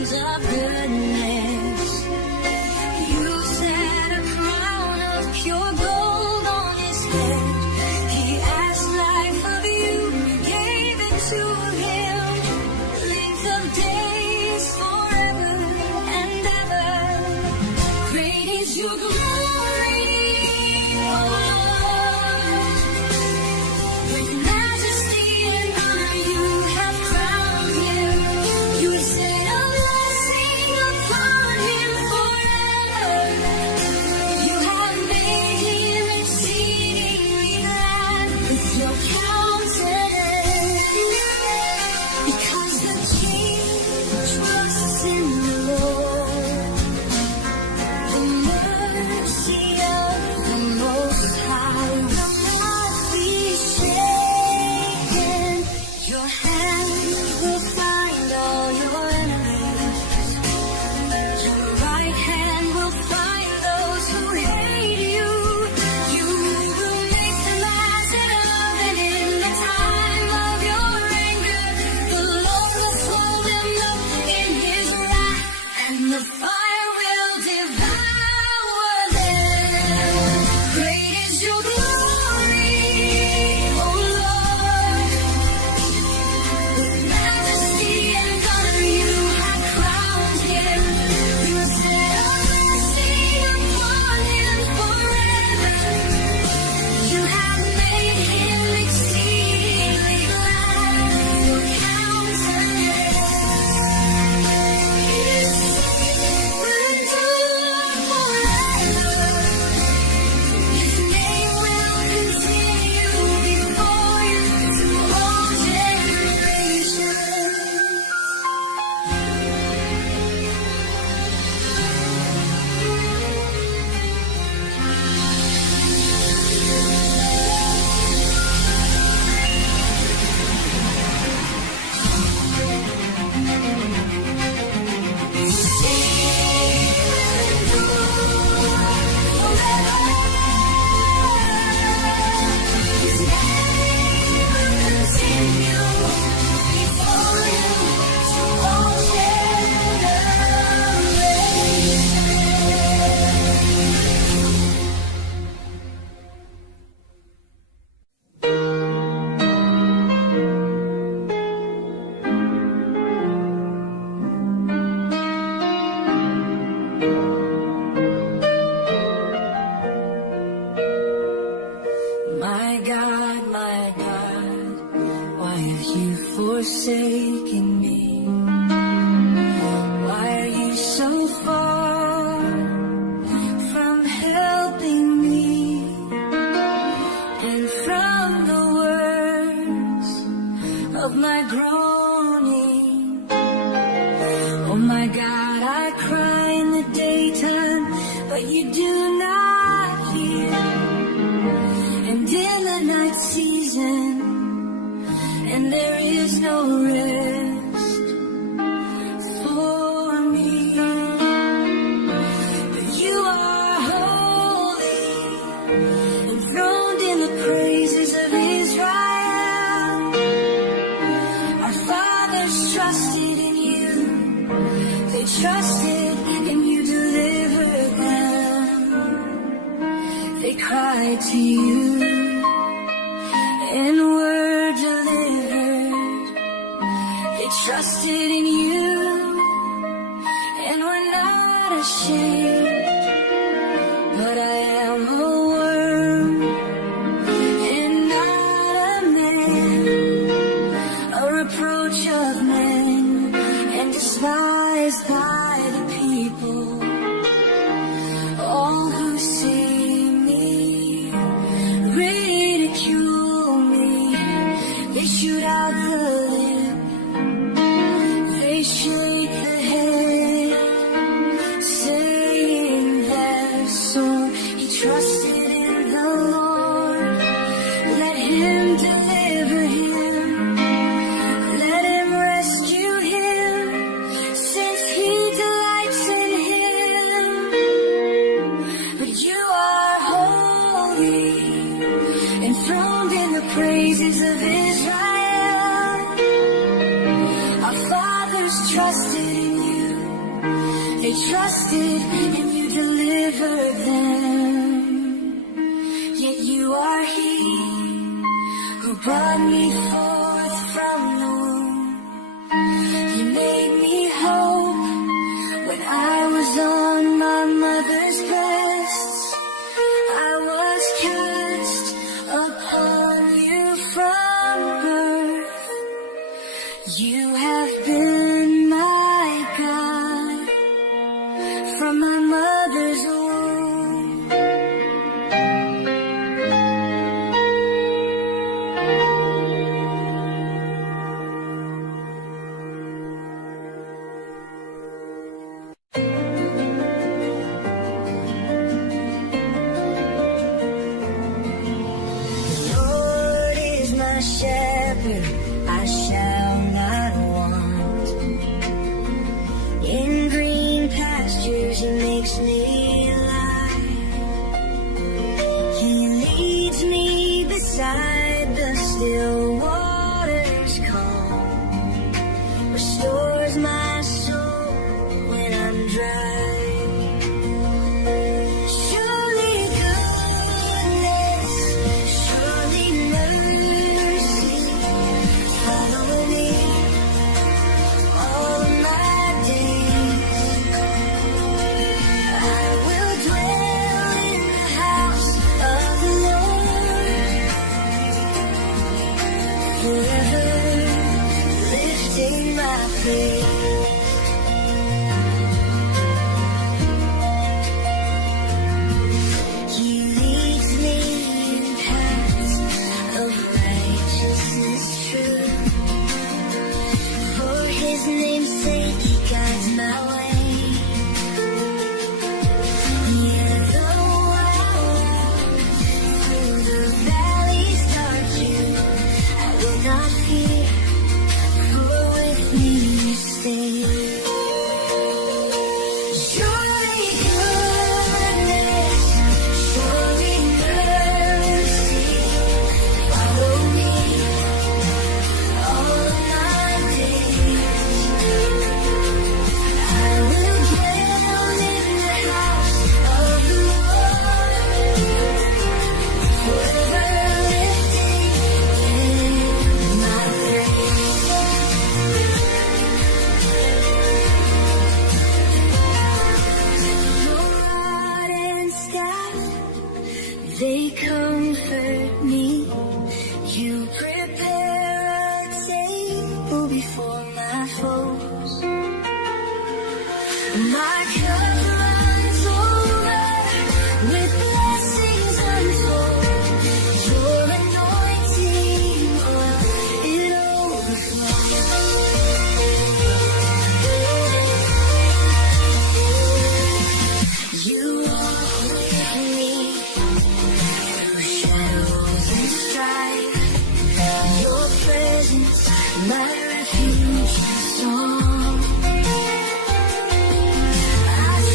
mountains of goodness. You set a crown of pure gold on his head. He asked life of you, gave it to him. Length of days forever and ever. Great is your glory, O Lord. With majesty and honor you have crowned him. You set a blessing upon him forever. You have made him exceedingly glad with your countenance. Because the king trusts in the Lord. The mercy of the Most High will not be shaken. Your hand will find all your enemies. Your right hand will find those who hate you. You will make them as an oven in the time of your anger. The Lord will swallow them up in his wrath, and the fire will devour them. Great is your glory, O Lord. With majesty and honor you have crowned him. You set a blessing upon him forever. You have made him exceedingly glad. Your countenance is will endure forever. His name will continue before you to all generations. My God, why have you forsaken me? Why are you so far from helping me and from the words of my groaning? Oh my God, I cry in the daytime, but you do not hear. And in the night season, and there is no rest for me. But you are holy, enthroned in the praises of Israel. Our fathers trusted in you. They trusted and you delivered them. They cried to you and were delivered. They trusted in you and were not ashamed. But I am a worm and not a man, a reproach of men and despised by the people. All who see me ridicule me. They shoot out the lip, they shake the head, saying their soul. He trusted in the Lord. Let him deliver him. Let him rescue him, since he delights They trusted and you delivered them. Yet you are He who brought me forth from the womb. You made me whole when I was on my mother's breast. I was cast upon you from birth. You have been my God from my mother's womb. Shepherd, I shall not want. In green pastures He makes me lie. He leads me beside the still waters calm. Restores my soul when I'm dry. They comfort me. You prepare a table before my foes. My cup runs over with blessings untold. Your anointing oil, it overflows. You walk with me. Your presence, my refuge, song. I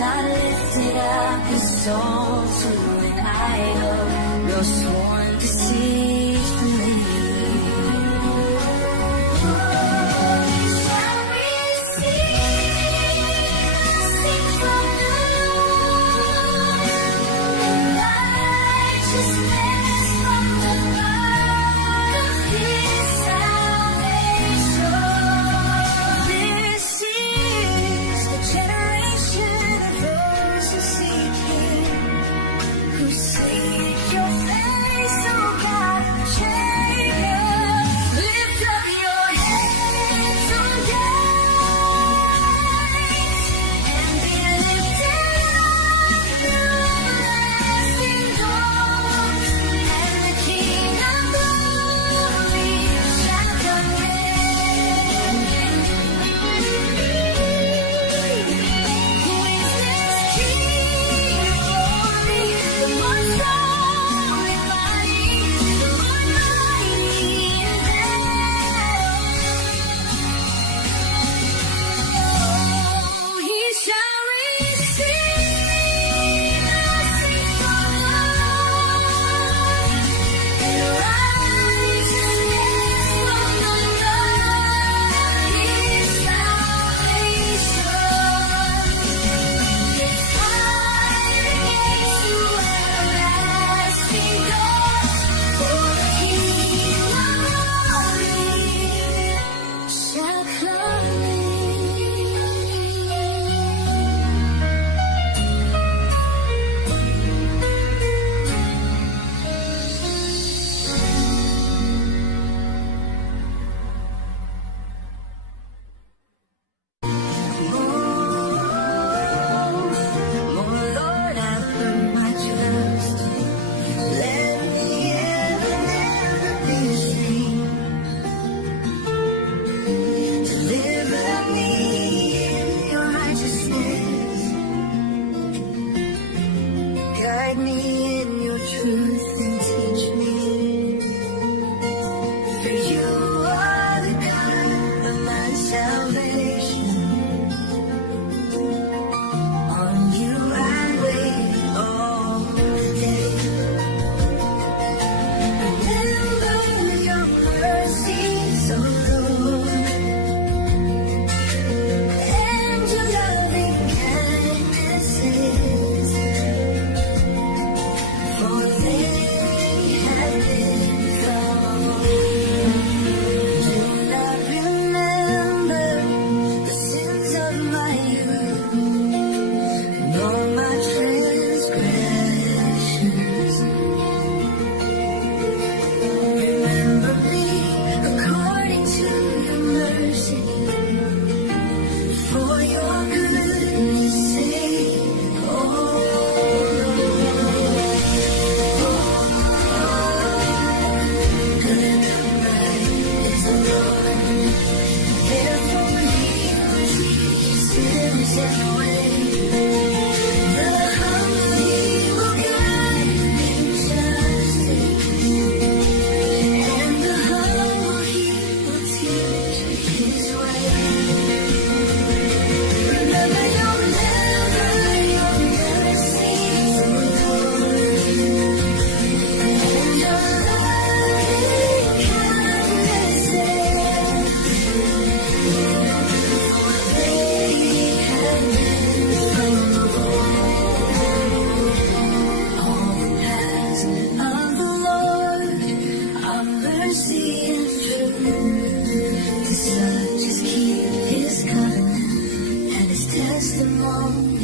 not lifted up his soul to an idol, nor sworn deceitfully. He shall receive from the Lord righteousness from the God of his salvation. This is the generation of those who seek him, who seek your face, O God of Jacob. Lift up your heads, O gates, and be lifted up, you everlasting doors, and the King of glory shall come in. Who is this King of glory? The Lord strong and mighty, the Lord mighty in battle. He shall receive blessing from the Lord, and righteousness from the God of his salvation. His fire against you everlasting doors, for the King of glory shall come in. Oh Lord, I put my trust. Let me ever, never be ashamed. Deliver me in your righteousness. Guide me in your truth and teach me. For you are the God of my salvation. On you I wait all day. Remember your mercies, O Lord, and your loving kindnesses, for they have been from of old. Do not remember the sins of my youth, nor my transgressions. Remember me according to your mercy, for your goodness' sake, O Lord. Good and upright is the Lord, therefore he will teach sinners his way. The humble he will guide in justice, and the humble he will teach his way. Remember your mercies, O Lord, and your loving kindnesses, for they have been from of old. All the paths of the Lord are mercy and truth, to such as keep his covenant and his testimonies.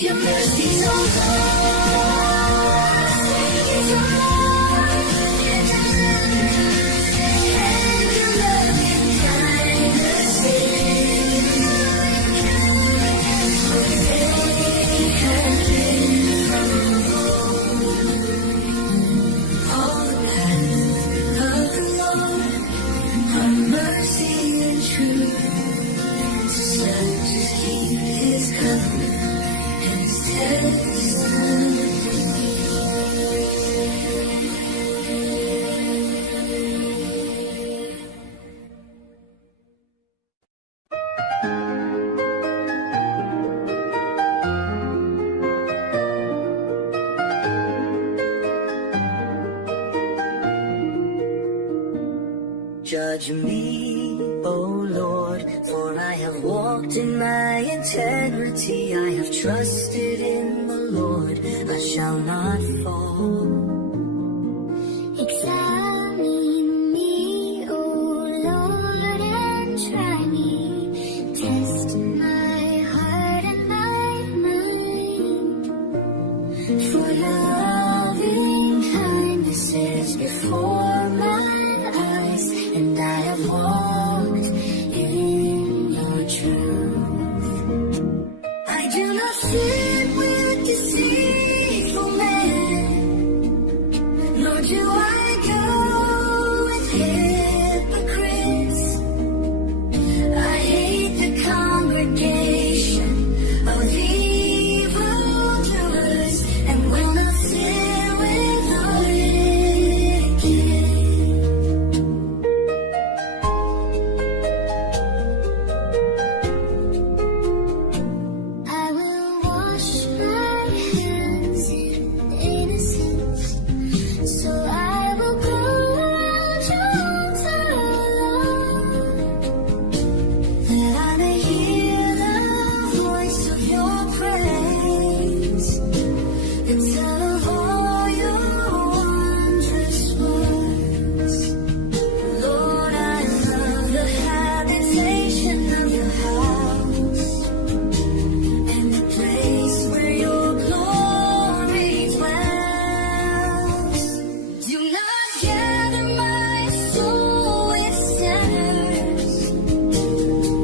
Your mercies, O Lord, judge me, O Lord, for I have walked in my integrity. I have trusted in the Lord, I shall not fall. Examine me, O Lord, and try me. Test my heart and my mind. For your loving kindness is before my eyes, and I have walked in your truth. I do not sit with deceitful men, nor do I go with hypocrites. I hate the congregation of evildoers, and will not sit with the wicked. I will wash my hands in innocence, so I will go around your altar alone, That I may hear the voice of your praise, and tell of all your wondrous works. Lord, I love the habitation of your house, and the place where your glory dwells. Do not gather my soul with sinners,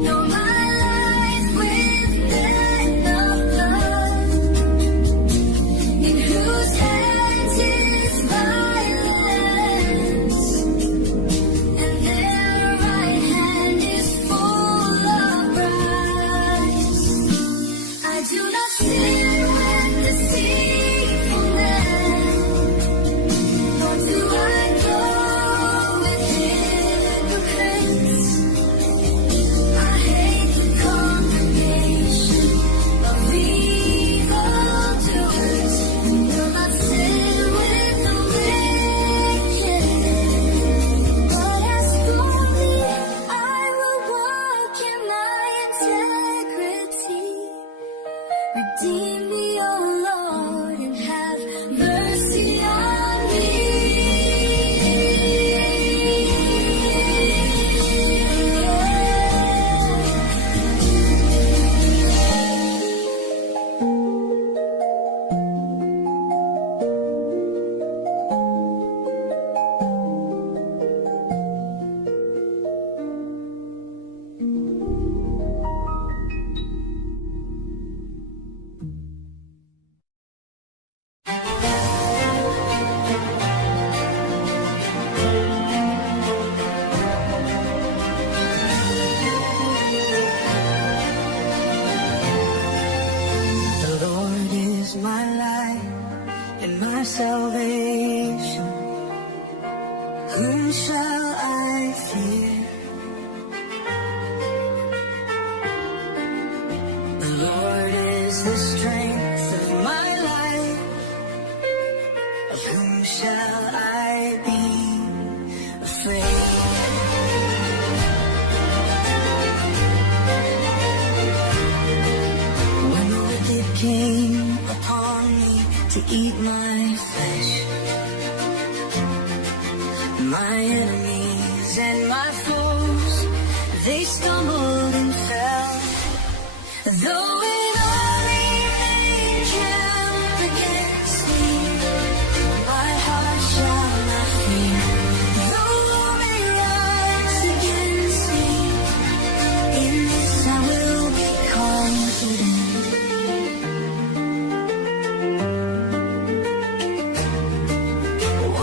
nor my life with men of blood, in whose hands is violence, and their right hand is full of bribes. I do not sit with deceitful men, nor do I go with hypocrites. I hate the congregation of evildoers, and will not sit with the wicked. But as for me, I will walk in my integrity. Redeem me, O Lord, and have mercy on me. The Lord is my light and my salvation. Whom shall I fear? The Lord is the strength of my life. Of whom shall I be afraid? When the wicked came upon me to eat my flesh, my enemies and my foes, they stumbled and fell. Though an army may encamp against me, my heart shall not fear. Though war may rise against me, in this I will be confident.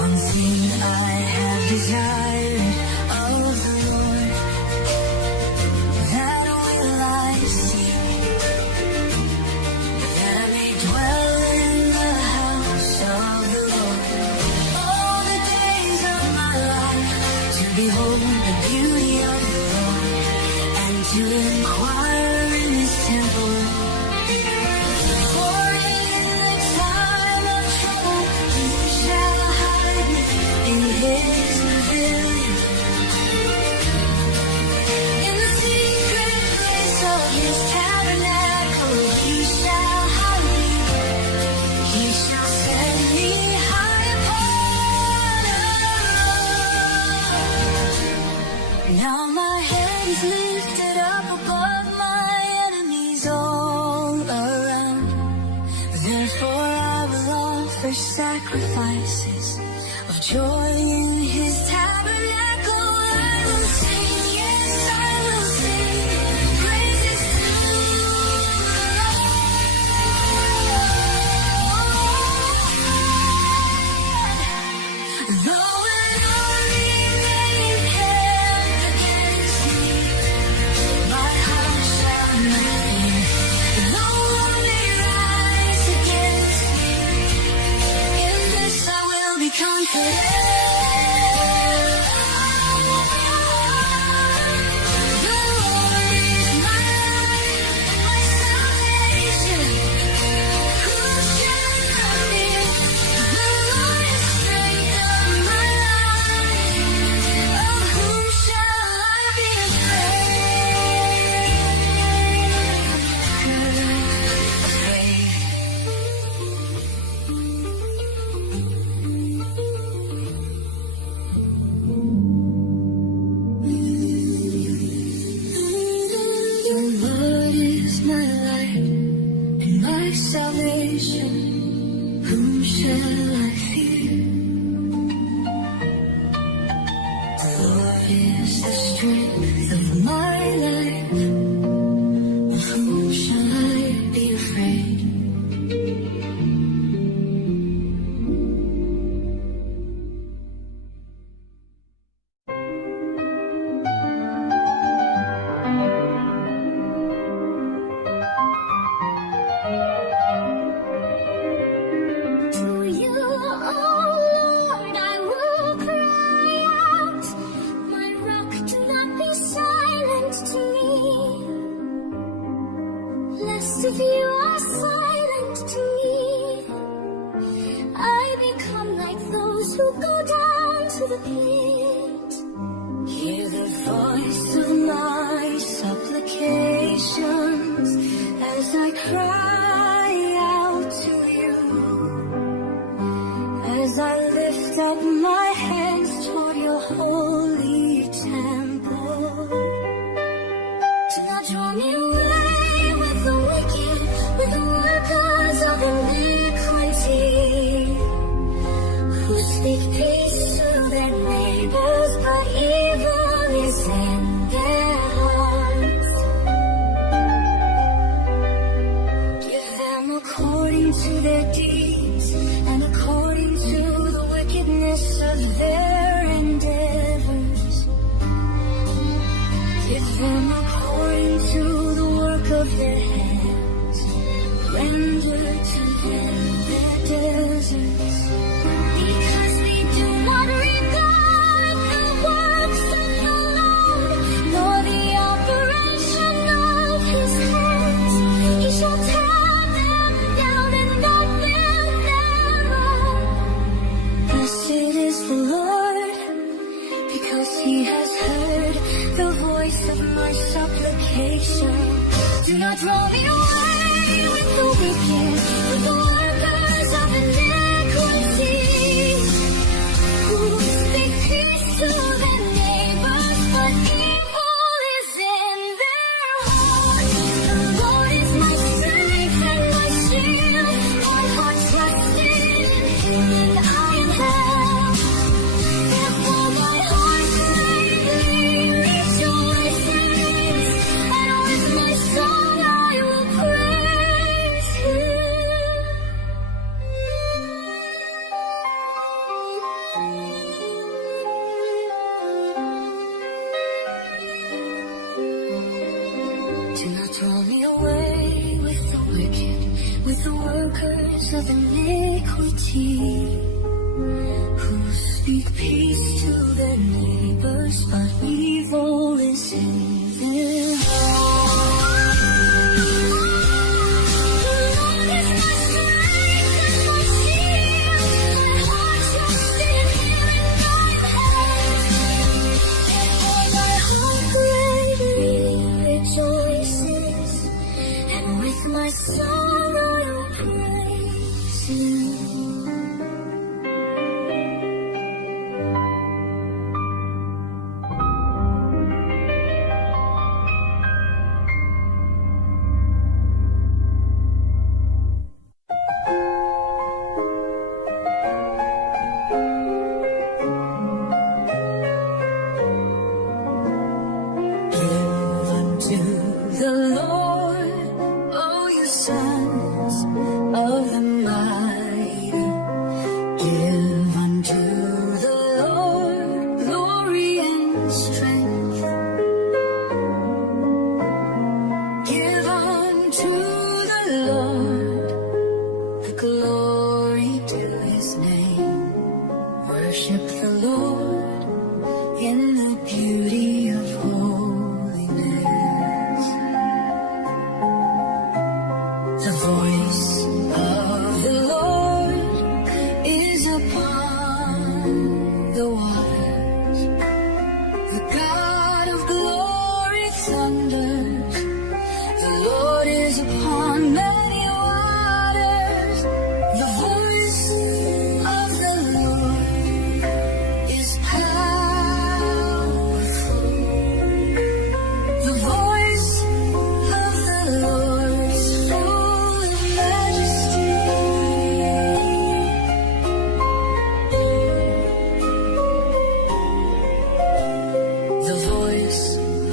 One thing I have desired of the Lord, that will I seek, that I may dwell in the house of the Lord all the days of my life, to behold the beauty of the Lord, and to inquire in His temple. For in the time of trouble He shall hide me in His pavilion. offer sacrifices of joy in his tabernacle. I will sing, yes, I will sing praises to the Lord. Though an army may encamp against me, my heart shall not fear. Though war may rise against me, in this I will be confident. The Lord is my light and my salvation. Who shall I fear? The Lord is strength of my life. Of whom shall I be The Lord is my light and my salvation. Whom shall I fear? The Lord is the strength of my life. Of whom shall I be afraid? To you, oh Lord, I will cry out. My rock, do not be silent to me. Lest if you are silent to me, I become like those who go down to the pit. Hear the voice of my supplications as I cry out to you, as I lift up my hands toward your holy temple. Do not draw me away with the wicked, with the workers of iniquity, who speak peace to their neighbors, but evil is in their hearts. Give them according to their deeds and according to the wickedness of their endeavors. Give them according to the work of their hands. Render to them their deserts. Because we do not regard the works of the Lord, nor the operation of his hands. He shall tear them down and not build them up. Blessed is the Lord, because he has heard the voice of my supplication. Do not draw me away with the wicked, with the workers of iniquity, who speak peace to their neighbors, but evil is in their hearts. The Lord is my strength and my shield. My heart trusted in him, and I am helped. Therefore my heart greatly rejoices, and with my song I will praise him. Do not draw me away with the wicked, with the workers of iniquity, who speak peace to their neighbors, but evil is in their hearts. The Lord is my strength and my shield. My heart trusted in him, and I am helped. Therefore my heart greatly rejoices, and with my song I will praise him. Give unto the Lord glory and strength. Give unto the Lord the glory to his name. Worship the Lord in the beauty of holiness. The voice of the Lord is upon the waters. The God of glory thunders. The Lord is upon many waters. The voice of the Lord is powerful. The voice of the Lord is full of majesty. The voice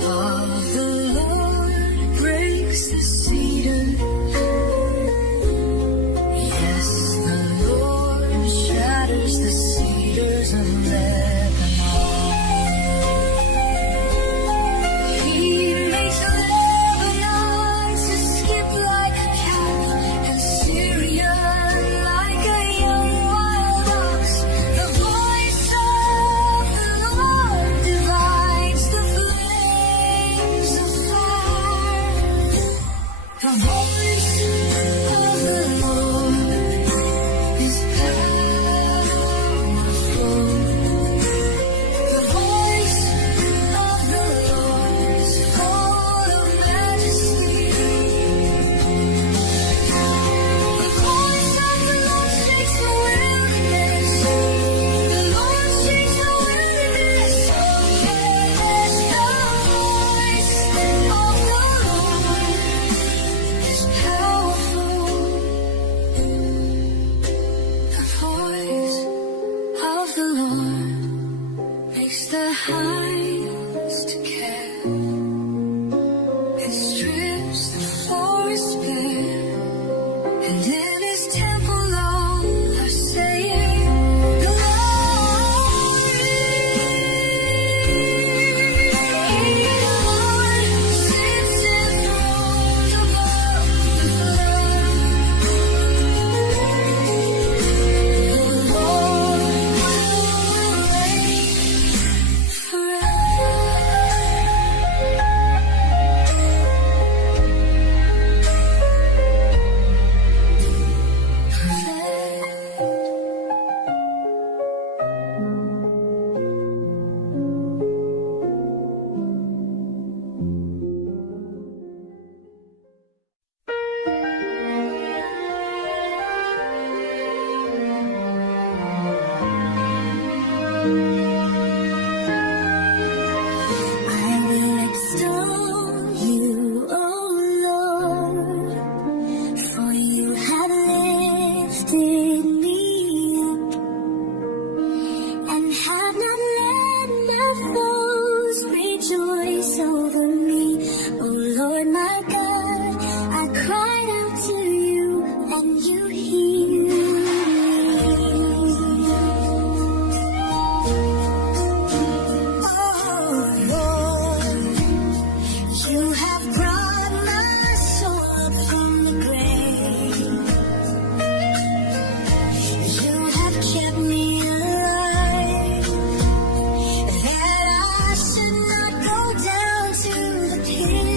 of the Lord breaks the cedar. Yes, the Lord shatters the cedars of Lebanon. He makes Lebanon to skip like a calf and Syria like a young wild ox. The voice of the Lord divides the flames of fire. The voice of the Lord is powerful. The voice of the Lord is full of majesty. The voice of the Lord shakes the wilderness. The Lord shakes the wilderness. Yes, the voice of the Lord is powerful. The voice of the Lord makes the heights to care. It strips the forest bare, and in his temple all are saying, Glory. The Lord sits enthroned above the flood. The Lord will reign forever. I will extol you, O Lord, for you have lifted me up and have not let my foes rejoice over me. O Lord my God, I cried out to you and you healed me. Oh Lord, you have brought my soul up from the grave. You have kept me alive, that I should not go down to the pit.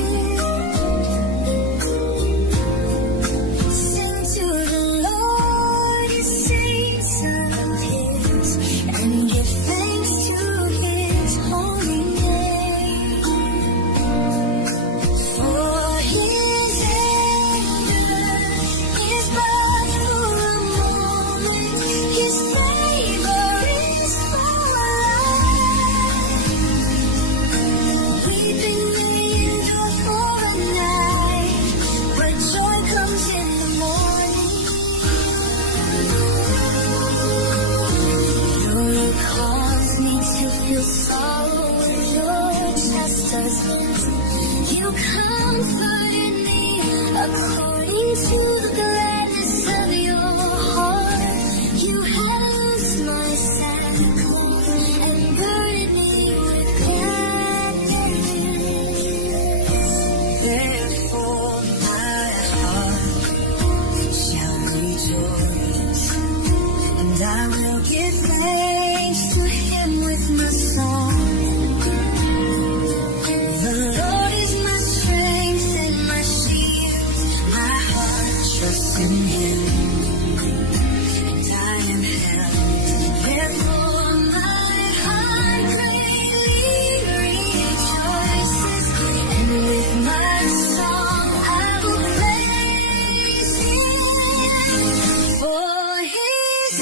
Sing to the Lord, you saints of his, and give thanks to his holy name. For his anger is but for a moment, his favor is for life. Weeping may endure for a night, but joy comes in the morning. Though you cause me to feel sorrow with your chastisement, you comforted me according to the gladness of your heart. You had song. The Lord is my strength and my shield. My heart trusts in Him, and I am held. Therefore my heart greatly rejoices, and with my song I will praise Him. For His